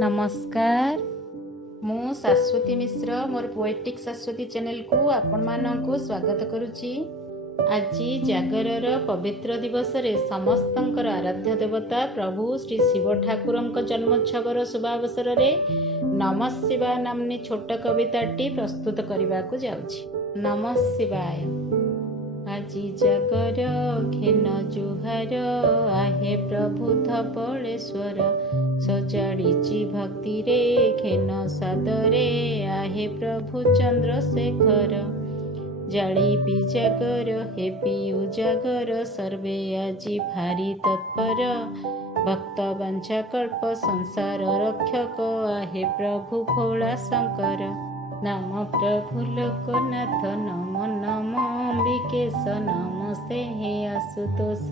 नमस्कार मु शाश्वती मिश्र मोर पोएटिक सास्वती चैनल को आपण मानकु स्वागत करुछि। आज जागरर पवित्र दिवस रे समस्तंकर आराध्य देवता प्रभु श्री शिव ठाकुरंक जन्मोत्सवर शुभावसर रे नमः शिवाय नामनी छोट कविताटी प्रस्तुत करने जाउछि। नमः शिवाय। আজি জাগর ঘেন জুহার आहे प्रभु धपलेश्वर सजाड़िची भक्ति रे घेन सादरे आहे प्रभु चंद्रशेखर जाली बिजागर हेपी उजागर सर्वे आजी भारी तत्पर भक्त वंशा कल्प संसार रक्षक आहे प्रभु भोला शंकर नाम प्रभु लोकनाथ नम नम अंबिकेश नमस्ते हे आशुतोष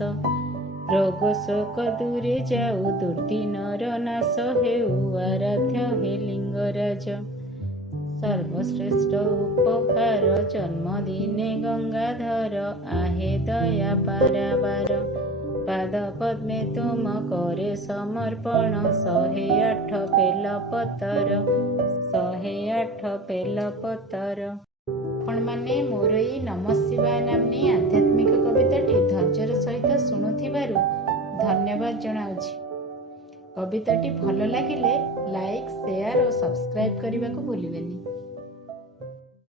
रोग शोक दूरे जाऊ दुर्दिनर नाश हेउ आराध्य हे लिंगराज सर्वश्रेष्ठ उपहार जन्मदिने गंगाधर आहे दया पारावार पाद पद्मे तुम करे समर्पण 108 बेलपतर आपण माने मोर ई नमः शिवाय नामनी आध्यात्मिक कविताटी धैर्यर सहित शुणुथिबारु धन्यवाद जनाउछि। कविताटी भल लागिले लाइक शेयर और सब्सक्राइब करने को भूलिबेनी।